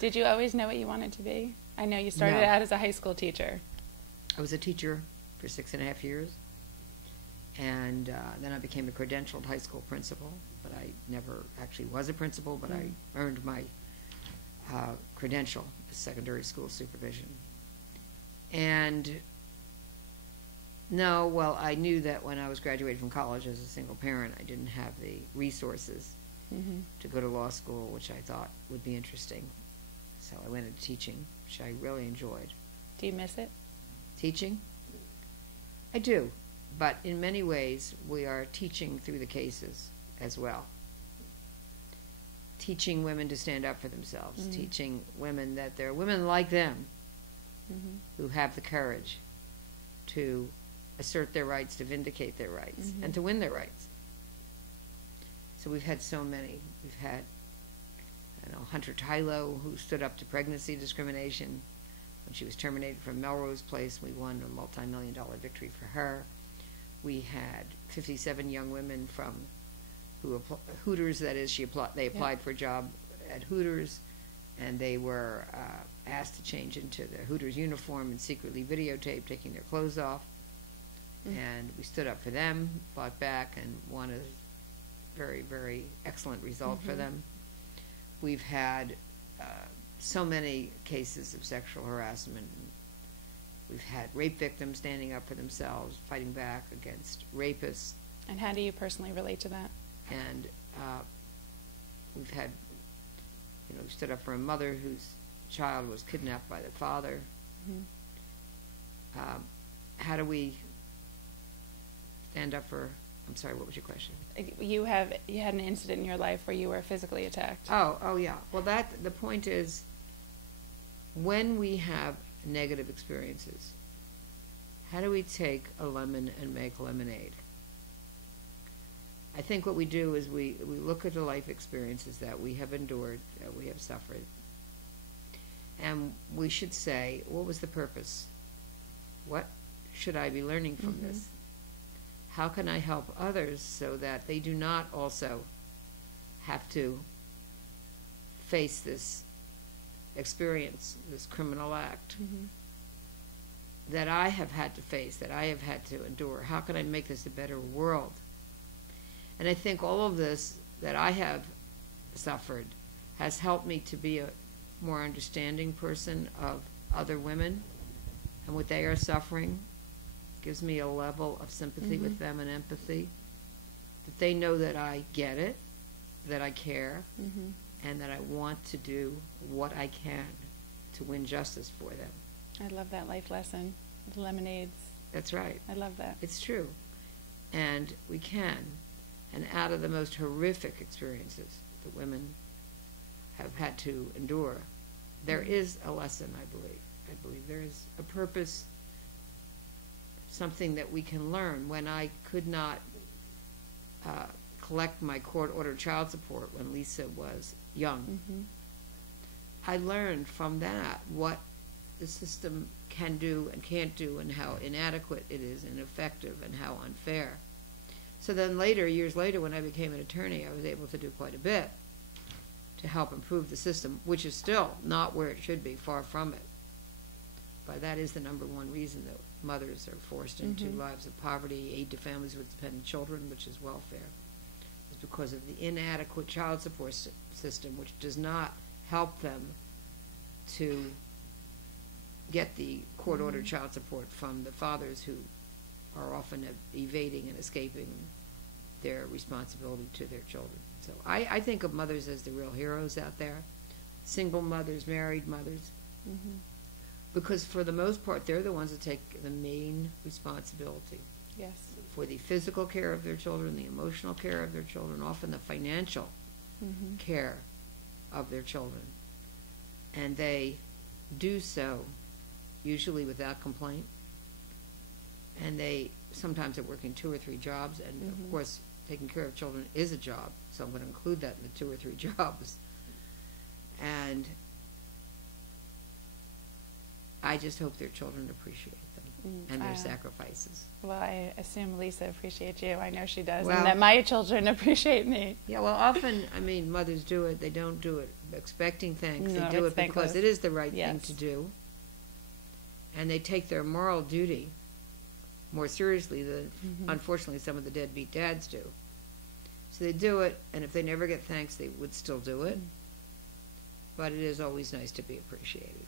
Did you always know what you wanted to be? I know you started No. out as a high school teacher. I was a teacher for 6.5 years, and then I became a credentialed high school principal, but I never actually was a principal, but I earned my credential as secondary school supervision. And no, well, I knew that when I was graduating from college as a single parent, I didn't have the resources to go to law school, which I thought would be interesting. So I went into teaching, which I really enjoyed. Do you miss it? Teaching? I do, but in many ways we are teaching through the cases as well. Teaching women to stand up for themselves, teaching women that there are women like them who have the courage to assert their rights, to vindicate their rights, and to win their rights. So we've had so many. We've had, I know, Hunter Tylo, who stood up to pregnancy discrimination. When she was terminated from Melrose Place, we won a multi-million-dollar victory for her. We had 57 young women from Hooters, that is, they applied for a job at Hooters, and they were asked to change into the Hooters uniform and secretly videotaped taking their clothes off. And we stood up for them, fought back, and won a very, very excellent result for them. We've had so many cases of sexual harassment. We've had rape victims standing up for themselves, fighting back against rapists. And how do you personally relate to that? And we've had, we stood up for a mother whose child was kidnapped by the father. How do we stand up for, I'm sorry, what was your question? You had an incident in your life where you were physically attacked. Oh yeah. Well, the point is, when we have negative experiences, how do we take a lemon and make lemonade? I think what we do is we look at the life experiences that we have endured, that we have suffered, and we should say, what was the purpose? What should I be learning from this? How can I help others so that they do not also have to face this experience, this criminal act that I have had to face, that I have had to endure? How can I make this a better world? And I think all of this that I have suffered has helped me to be a more understanding person of other women and what they are suffering. Gives me a level of sympathy with them and empathy, that they know that I get it, that I care, and that I want to do what I can to win justice for them. I love that life lesson, the lemonades. That's right. I love that. It's true. And we can. And out of the most horrific experiences that women have had to endure, there is a lesson, I believe. I believe there is a purpose, something that we can learn. When I could not collect my court-ordered child support when Lisa was young, I learned from that what the system can do and can't do, and how inadequate it is, and ineffective, and how unfair. So then later, years later, when I became an attorney, I was able to do quite a bit to help improve the system, which is still not where it should be, far from it. But that is the number one reason that mothers are forced into lives of poverty, aid to families with dependent children, which is welfare, is because of the inadequate child support system, which does not help them to get the court-ordered child support from the fathers who are often evading and escaping their responsibility to their children. So I think of mothers as the real heroes out there, single mothers, married mothers, because for the most part, they're the ones that take the main responsibility for the physical care of their children, the emotional care of their children, often the financial care of their children. And they do so usually without complaint. And they sometimes are working 2 or 3 jobs, and of course taking care of children is a job, so I'm going to include that in the 2 or 3 jobs. And I just hope their children appreciate them. and their sacrifices. Well, I assume Lisa appreciates you. I know she does, Well, and that my children appreciate me. Yeah, well, often, I mean, mothers do it. They don't do it expecting thanks. No, They do it's it because thankless. it is the right thing Yes. to do. And they take their moral duty more seriously than, unfortunately, some of the deadbeat dads do. So they do it, and if they never get thanks, they would still do it. But it is always nice to be appreciated.